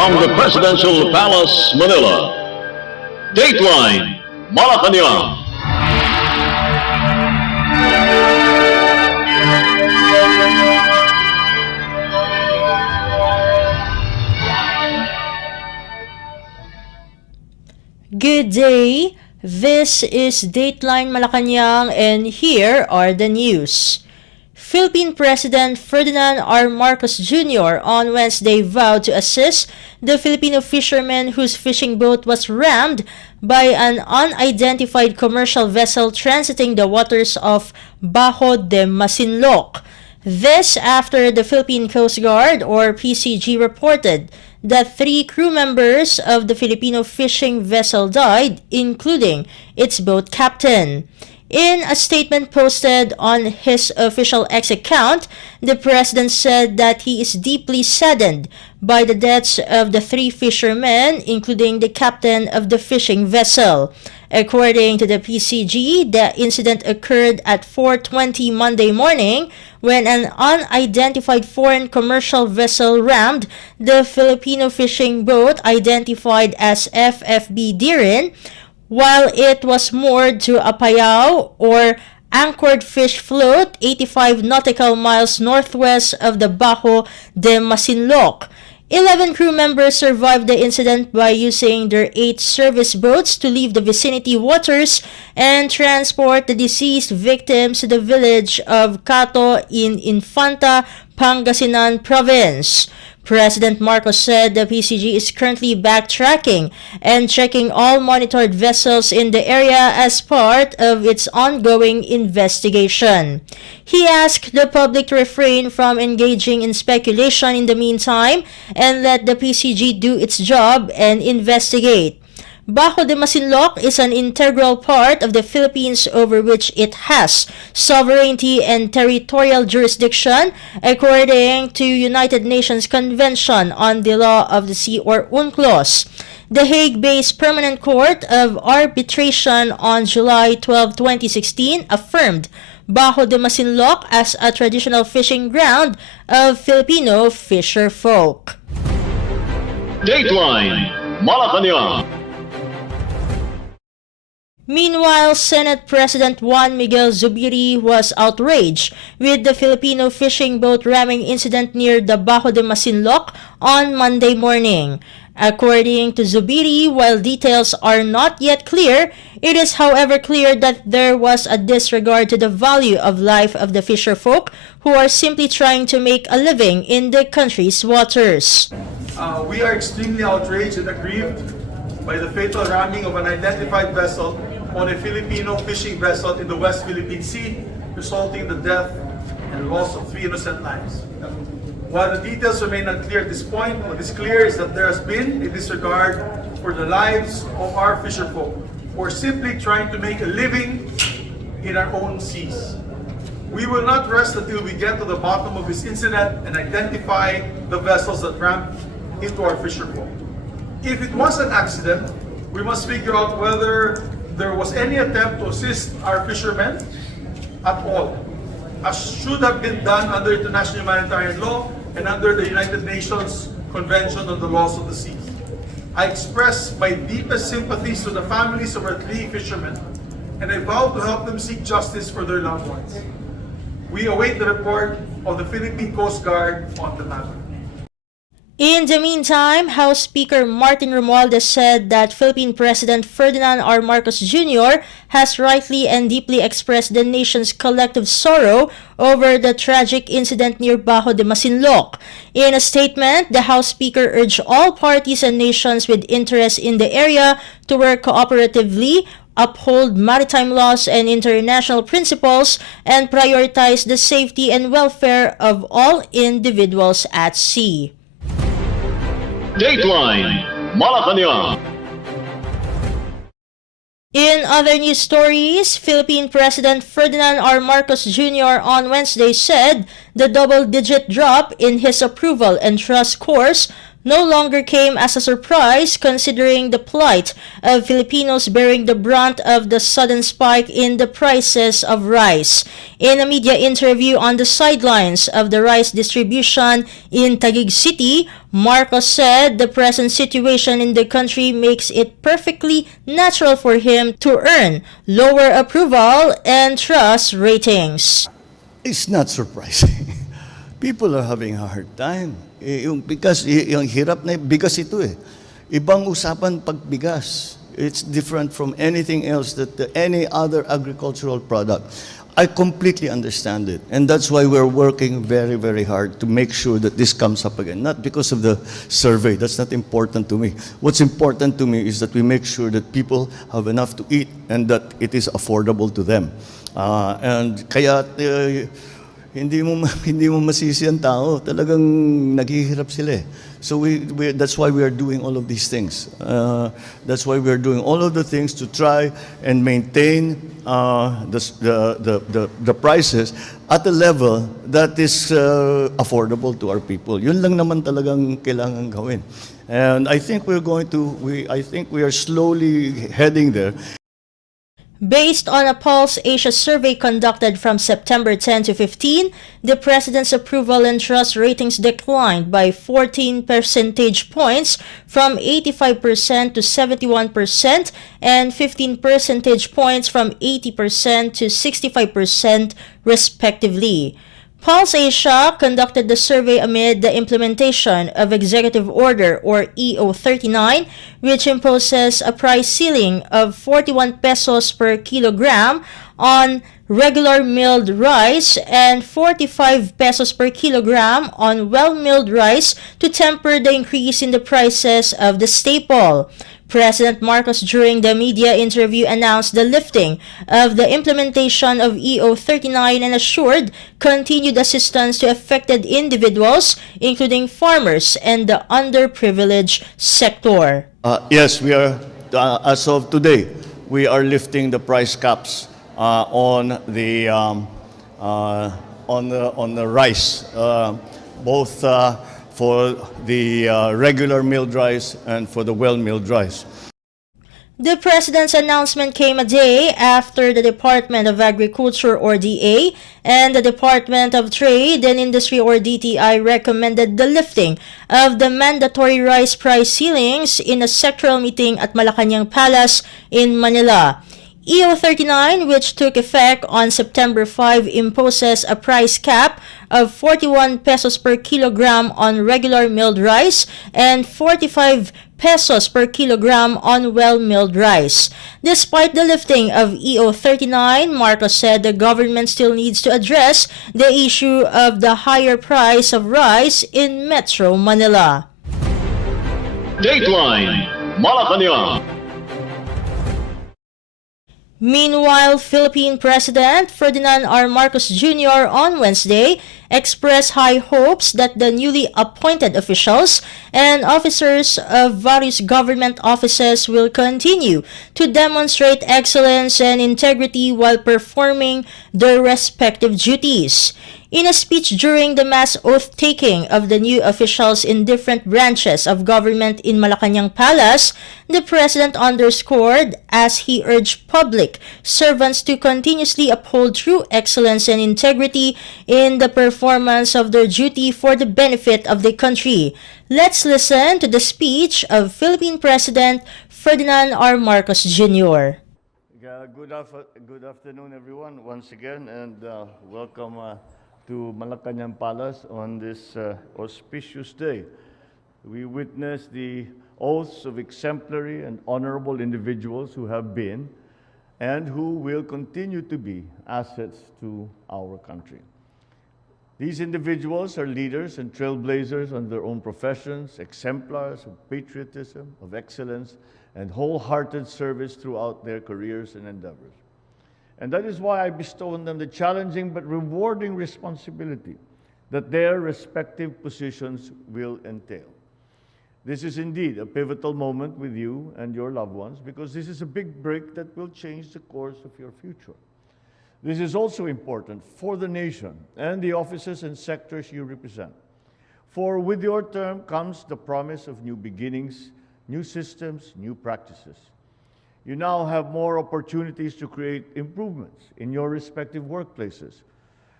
From the Presidential Palace, Manila, Dateline Malacañang. Good day, this is Dateline Malacañang and here are the news. Philippine President Ferdinand R. Marcos Jr. on Wednesday vowed to assist the Filipino fishermen whose fishing boat was rammed by an unidentified commercial vessel transiting the waters of Bajo de Masinloc. This after the Philippine Coast Guard or PCG reported that 3 crew members of the Filipino fishing vessel died, including its boat captain. In a statement posted on his official X account, the president said that he is deeply saddened by the deaths of the 3 fishermen, including the captain of the fishing vessel. According to the PCG, the incident occurred at 4:20 Monday morning when an unidentified foreign commercial vessel rammed the Filipino fishing boat identified as FFB Dirin, while it was moored to a payao or anchored fish float 85 nautical miles northwest of the Bajo de Masinloc. 11 crew members survived the incident by using their 8 service boats to leave the vicinity waters and transport the deceased victims to the village of Cato in Infanta, Pangasinan Province. President Marcos said the PCG is currently backtracking and checking all monitored vessels in the area as part of its ongoing investigation. He asked the public to refrain from engaging in speculation in the meantime and let the PCG do its job and investigate. Bajo de Masinloc is an integral part of the Philippines over which it has sovereignty and territorial jurisdiction according to United Nations Convention on the Law of the Sea or UNCLOS. The Hague-based Permanent Court of Arbitration on July 12, 2016 affirmed Bajo de Masinloc as a traditional fishing ground of Filipino fisher folk. Dateline Malacañang. Meanwhile, Senate President Juan Miguel Zubiri was outraged with the Filipino fishing boat ramming incident near the Bajo de Masinloc on Monday morning. According to Zubiri, while details are not yet clear, it is however clear that there was a disregard to the value of life of the fisher folk who are simply trying to make a living in the country's waters. We are extremely outraged and aggrieved by the fatal ramming of an identified vessel on a Filipino fishing vessel in the West Philippine Sea, resulting in the death and loss of 3 innocent lives. While the details remain unclear at this point, what is clear is that there has been a disregard for the lives of our fisherfolk who are simply trying to make a living in our own seas. We will not rest until we get to the bottom of this incident and identify the vessels that rammed into our fisherfolk. If it was an accident, we must figure out whether there was any attempt to assist our fishermen at all, as should have been done under international humanitarian law and under the United Nations Convention on the Laws of the Sea. I express my deepest sympathies to the families of our 3 fishermen, and I vow to help them seek justice for their loved ones. We await the report of the Philippine Coast Guard on the matter. In the meantime, House Speaker Martin Romualdez said that Philippine President Ferdinand R. Marcos Jr. has rightly and deeply expressed the nation's collective sorrow over the tragic incident near Bajo de Masinloc. In a statement, the House Speaker urged all parties and nations with interest in the area to work cooperatively, uphold maritime laws and international principles, and prioritize the safety and welfare of all individuals at sea. Dateline Malacañang. In other news stories, Philippine President Ferdinand R. Marcos Jr. on Wednesday said the double-digit drop in his approval and trust scores no longer came as a surprise considering the plight of Filipinos bearing the brunt of the sudden spike in the prices of rice. In a media interview on the sidelines of the rice distribution in Taguig City, Marcos said the present situation in the country makes it perfectly natural for him to earn lower approval and trust ratings. It's not surprising. People are having a hard time. Because yung hirap na bigas ito eh. Ibang usapan pag bigas. It's different from anything else any other agricultural product. I completely understand it. And that's why we're working very, very hard to make sure that this comes up again. Not because of the survey. That's not important to me. What's important to me is that we make sure that people have enough to eat and that it is affordable to them. And kaya hindi mo masisi ang tao, talagang naghihirap sila eh. So that's why we are doing all of these things. That's why we are doing all of the things to try and maintain the prices at a level that is affordable to our people. Yun lang naman talagang kailangan gawin. And I think we are slowly heading there. Based on a Pulse Asia survey conducted from September 10 to 15, the president's approval and trust ratings declined by 14 percentage points from 85% to 71% and 15 percentage points from 80% to 65% respectively. Pulse Asia conducted the survey amid the implementation of Executive Order or EO 39, which imposes a price ceiling of 41 pesos per kilogram on regular milled rice and 45 pesos per kilogram on well-milled rice to temper the increase in the prices of the staple. President Marcos during the media interview announced the lifting of the implementation of EO 39 and assured continued assistance to affected individuals, including farmers and the underprivileged sector. Yes, we are, as of today, we are lifting the price caps on the rice, both for the regular milled rice and for the well-milled rice. The president's announcement came a day after the Department of Agriculture or DA and the Department of Trade and Industry or DTI recommended the lifting of the mandatory rice price ceilings in a sectoral meeting at Malacañang Palace in Manila. EO 39, which took effect on September 5, imposes a price cap of 41 pesos per kilogram on regular milled rice and 45 pesos per kilogram on well-milled rice. Despite the lifting of EO 39, Marcos said the government still needs to address the issue of the higher price of rice in Metro Manila. Dateline Malacañang. Meanwhile, Philippine President Ferdinand R. Marcos Jr. on Wednesday expressed high hopes that the newly appointed officials and officers of various government offices will continue to demonstrate excellence and integrity while performing their respective duties. In a speech during the mass oath-taking of the new officials in different branches of government in Malacañang Palace, the President underscored as he urged public servants to continuously uphold true excellence and integrity in the performance of their duty for the benefit of the country. Let's listen to the speech of Philippine President Ferdinand R. Marcos Jr. Good afternoon, everyone, once again, and welcome to Malacañang Palace on this auspicious day. We witness the oaths of exemplary and honorable individuals who have been and who will continue to be assets to our country. These individuals are leaders and trailblazers on their own professions, exemplars of patriotism, of excellence, and wholehearted service throughout their careers and endeavors. And that is why I bestow on them the challenging but rewarding responsibility that their respective positions will entail. This is indeed a pivotal moment with you and your loved ones because this is a big break that will change the course of your future. This is also important for the nation and the offices and sectors you represent. For with your term comes the promise of new beginnings, new systems, new practices. You now have more opportunities to create improvements in your respective workplaces.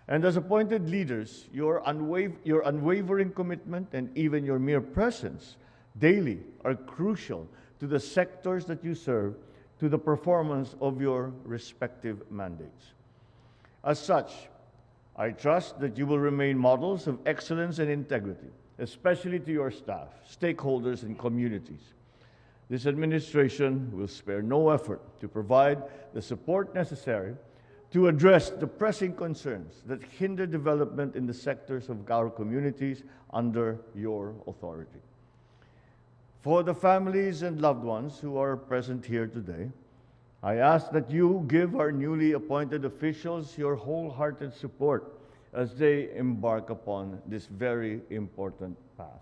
And as appointed leaders, your unwavering commitment and even your mere presence daily are crucial to the sectors that you serve, to the performance of your respective mandates. As such, I trust that you will remain models of excellence and integrity, especially to your staff, stakeholders, and communities. This administration will spare no effort to provide the support necessary to address the pressing concerns that hinder development in the sectors of our communities under your authority. For the families and loved ones who are present here today, I ask that you give our newly appointed officials your wholehearted support as they embark upon this very important path.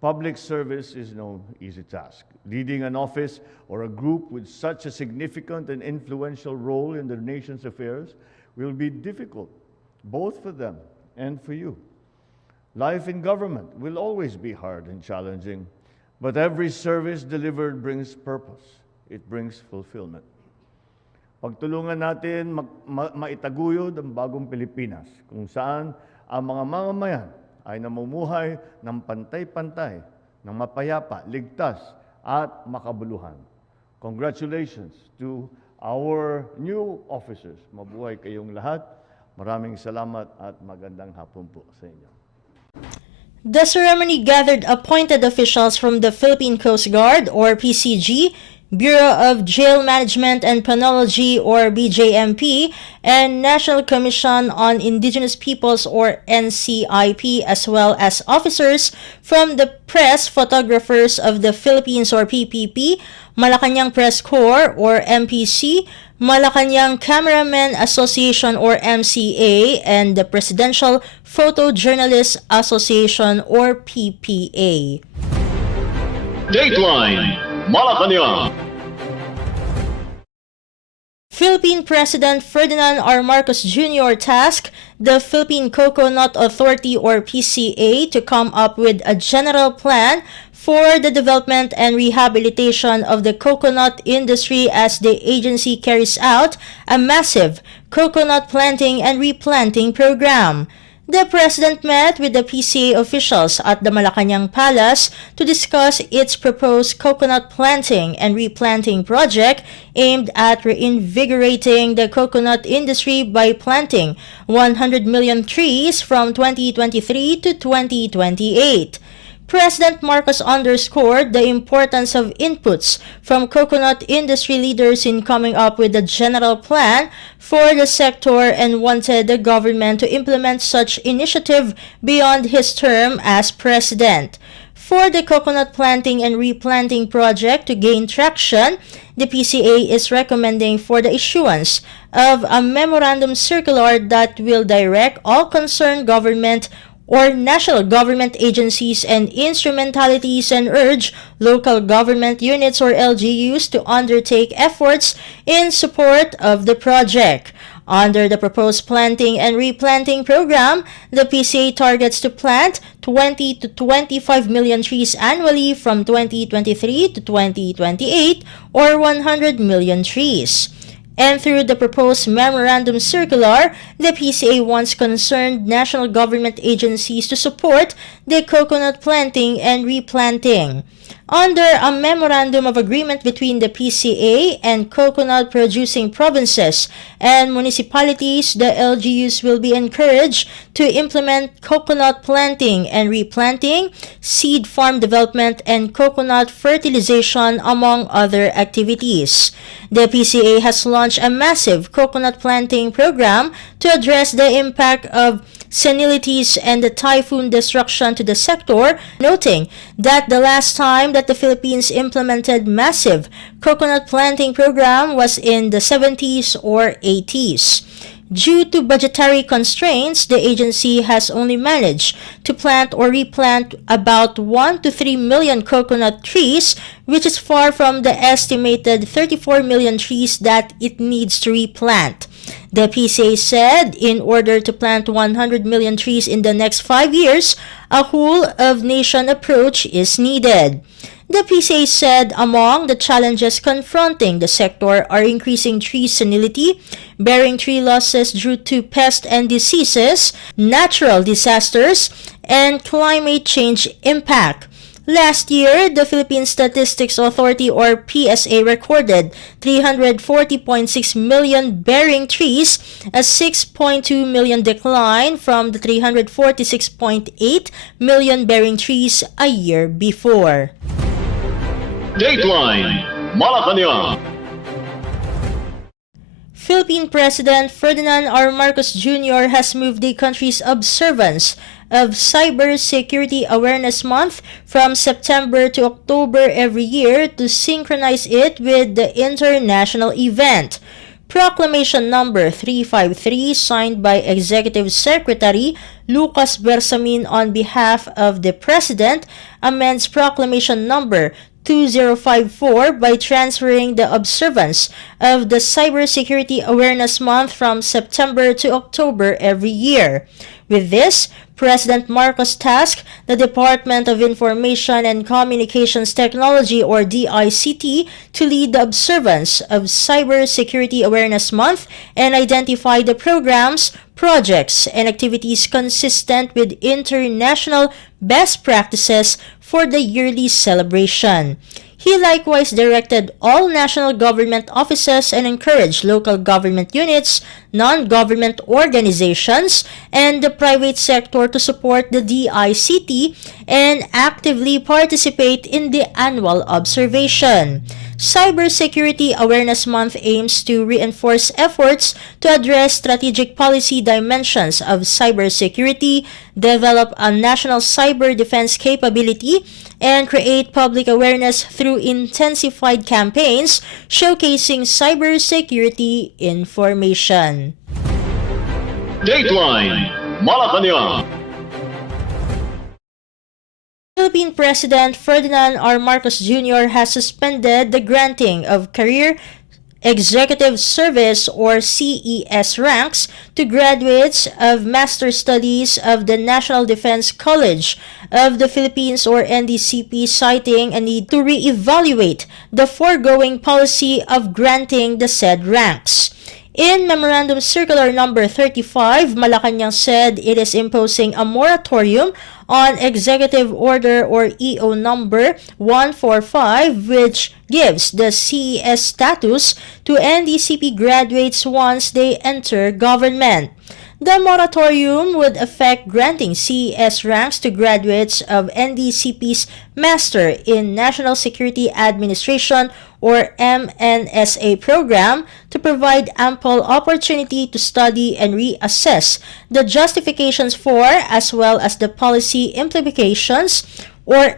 Public service is no easy task. Leading an office or a group with such a significant and influential role in the nation's affairs will be difficult, both for them and for you. Life in government will always be hard and challenging, but every service delivered brings purpose. It brings fulfillment. Pagtulungan natin maitaguyod ang bagong Pilipinas, kung saan ang mga mamamayan ay namumuhay ng pantay-pantay, ng mapayapa, ligtas, at makabuluhan. Congratulations to our new officers. Mabuhay kayong lahat. Maraming salamat at magandang hapon po sa inyo. The ceremony gathered appointed officials from the Philippine Coast Guard, or PCG, Bureau of Jail Management and Penology, or BJMP, and National Commission on Indigenous Peoples, or NCIP, as well as officers from the Press Photographers of the Philippines, or PPP, Malacañang Press Corps, or MPC, Malacañang Cameramen Association, or MCA, and the Presidential Photojournalists Association, or PPA. Dateline Malacañang. Philippine President Ferdinand R. Marcos Jr. tasked the Philippine Coconut Authority, or PCA, to come up with a general plan for the development and rehabilitation of the coconut industry as the agency carries out a massive coconut planting and replanting program. The President met with the PCA officials at the Malacañang Palace to discuss its proposed coconut planting and replanting project aimed at reinvigorating the coconut industry by planting 100 million trees from 2023 to 2028. President Marcos underscored the importance of inputs from coconut industry leaders in coming up with a general plan for the sector and wanted the government to implement such initiative beyond his term as president. For the coconut planting and replanting project to gain traction, the PCA is recommending for the issuance of a memorandum circular that will direct all concerned government or national government agencies and instrumentalities and urge local government units, or LGUs, to undertake efforts in support of the project. Under the proposed planting and replanting program, the PCA targets to plant 20 to 25 million trees annually from 2023 to 2028, or 100 million trees. And through the proposed memorandum circular, the PCA wants concerned national government agencies to support the coconut planting and replanting. Under a memorandum of agreement between the PCA and coconut-producing provinces and municipalities, the LGUs will be encouraged to implement coconut planting and replanting, seed farm development, and coconut fertilization, among other activities. The PCA has launched a massive coconut planting program to address the impact of senilities and the typhoon destruction to the sector, noting that the last time that the Philippines implemented massive coconut planting program was in the 70s or 80s. Due to budgetary constraints, the agency has only managed to plant or replant about 1 to 3 million coconut trees, which is far from the estimated 34 million trees that it needs to replant. The PCA said in order to plant 100 million trees in the next 5 years, a whole-of-nation approach is needed. The PCA said among the challenges confronting the sector are increasing tree senility, bearing tree losses due to pests and diseases, natural disasters, and climate change impact. Last year, the Philippine Statistics Authority or PSA recorded 340.6 million bearing trees, a 6.2 million decline from the 346.8 million bearing trees a year before. Dateline Malacañang. Philippine President Ferdinand R. Marcos Jr. has moved the country's observance of Cybersecurity Awareness Month from September to October every year to synchronize it with the international event. Proclamation number 353, signed by Executive Secretary Lucas Bersamin on behalf of the President, amends Proclamation number 2054 by transferring the observance of the Cybersecurity Awareness Month from September to October every year. With this, President Marcos tasked the Department of Information and Communications Technology or DICT to lead the observance of Cybersecurity Awareness Month and identify the programs, projects, and activities consistent with international best practices for the yearly celebration. He likewise directed all national government offices and encouraged local government units, non-government organizations, and the private sector to support the DICT and actively participate in the annual observation. Cybersecurity Awareness Month aims to reinforce efforts to address strategic policy dimensions of cybersecurity, develop a national cyber defense capability, and create public awareness through intensified campaigns showcasing cybersecurity information. Dateline Malacañang. Philippine President Ferdinand R. Marcos Jr. has suspended the granting of Career Executive Service or CES ranks to graduates of Master Studies of the National Defense College of the Philippines or NDCP, citing a need to re-evaluate the foregoing policy of granting the said ranks. In Memorandum Circular Number 35, Malacañang said it is imposing a moratorium on Executive Order or EO Number 145, which gives the CES status to NDCP graduates once they enter government. The moratorium would affect granting CES ranks to graduates of NDCP's Master in National Security Administration or MNSA program to provide ample opportunity to study and reassess the justifications for as well as the policy implications of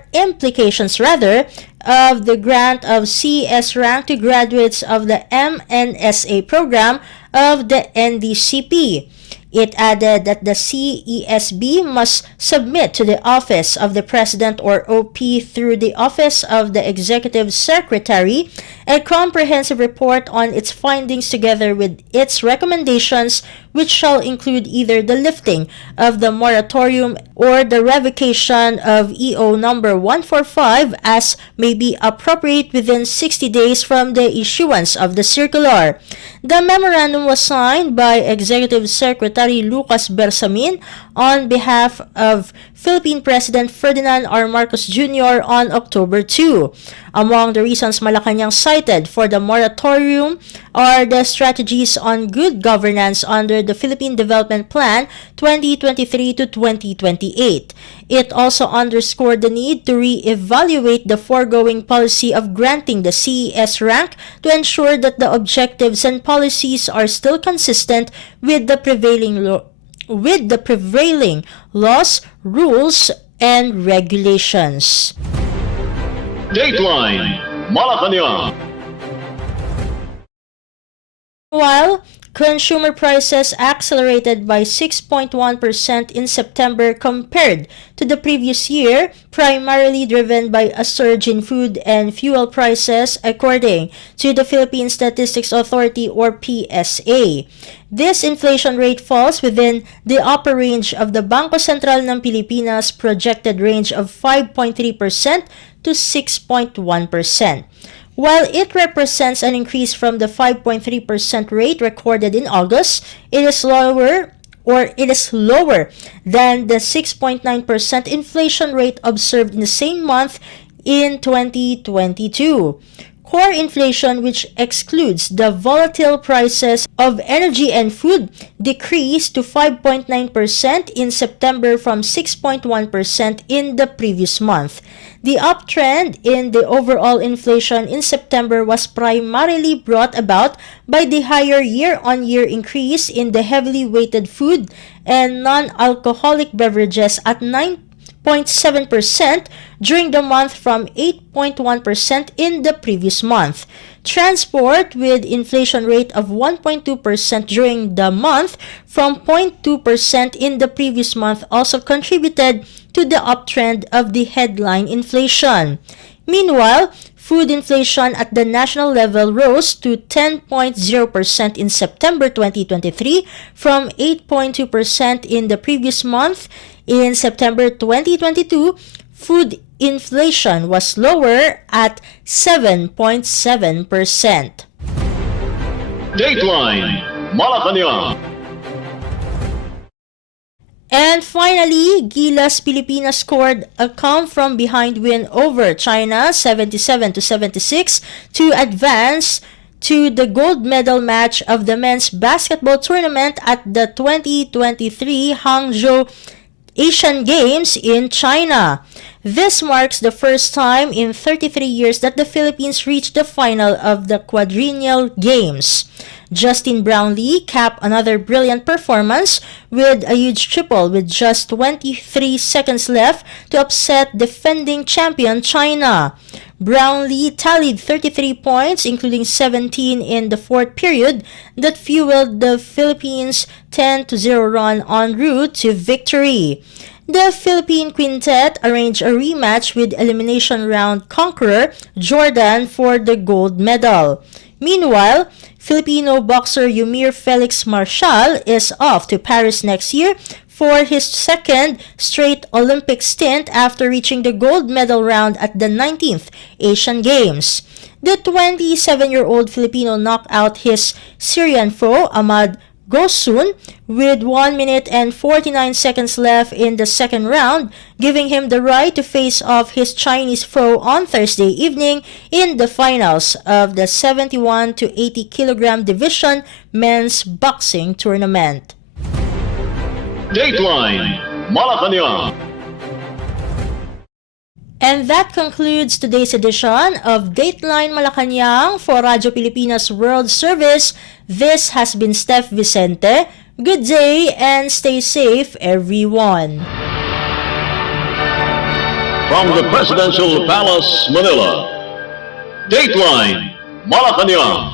the grant of CES rank to graduates of the MNSA program of the NDCP. It added that the CESB must submit to the Office of the President or OP through the Office of the Executive Secretary a comprehensive report on its findings together with its recommendations, which shall include either the lifting of the moratorium or the revocation of EO number 145 as may be appropriate within 60 days from the issuance of the circular. The memorandum was signed by Executive Secretary Lucas Bersamin on behalf of Philippine President Ferdinand R. Marcos Jr. on October 2. Among the reasons Malacañang cited for the moratorium are the strategies on good governance under the Philippine Development Plan 2023 to 2028. It also underscored the need to re-evaluate the foregoing policy of granting the CES rank to ensure that the objectives and policies are still consistent with the prevailing laws, rules, and regulations. Dateline Malacañang. While Consumer prices accelerated by 6.1% in September compared to the previous year, primarily driven by a surge in food and fuel prices, according to the Philippine Statistics Authority or PSA. This inflation rate falls within the upper range of the Bangko Sentral ng Pilipinas projected range of 5.3% to 6.1%. While it represents an increase from the 5.3% rate recorded in August, it is lower than the 6.9% inflation rate observed in the same month in 2022. Core inflation, which excludes the volatile prices of energy and food, decreased to 5.9% in September from 6.1% in the previous month. The uptrend in the overall inflation in September was primarily brought about by the higher year-on-year increase in the heavily weighted food and non-alcoholic beverages at 9.7% during the month from 8.1% in the previous month. Transport, with inflation rate of 1.2% during the month from 0.2% in the previous month, also contributed to the uptrend of the headline inflation. Meanwhile, food inflation at the national level rose to 10.0% in September 2023 from 8.2% in the previous month. In September 2022, food inflation was lower at 7.7%. Dateline Malacañang. And finally, Gilas Pilipinas scored a come-from-behind win over China 77-76 to advance to the gold medal match of the men's basketball tournament at the 2023 Hangzhou Asian Games in China. This marks the first time in 33 years that the Philippines reached the final of the quadrennial games. Justin Brownlee capped another brilliant performance with a huge triple with just 23 seconds left to upset defending champion China. Brownlee tallied 33 points, including 17 in the fourth period, that fueled the Philippines' 10-0 run en route to victory. The Philippine quintet arranged a rematch with elimination round conqueror Jordan for the gold medal. Meanwhile, Filipino boxer Yumir Felix Marshall is off to Paris next year for his second straight Olympic stint after reaching the gold medal round at the 19th Asian Games. The 27-year-old Filipino knocked out his Syrian foe Ahmad Gosun with 1 minute and 49 seconds left in the second round, giving him the right to face off his Chinese foe on Thursday evening in the finals of the 71 to 80 kilogram division men's boxing tournament. Dateline Malacañang. And that concludes today's edition of Dateline Malacañang for Radyo Pilipinas World Service. This has been Steph Vicente. Good day and stay safe, everyone. From the Presidential Palace, Manila, Dateline Malacañang.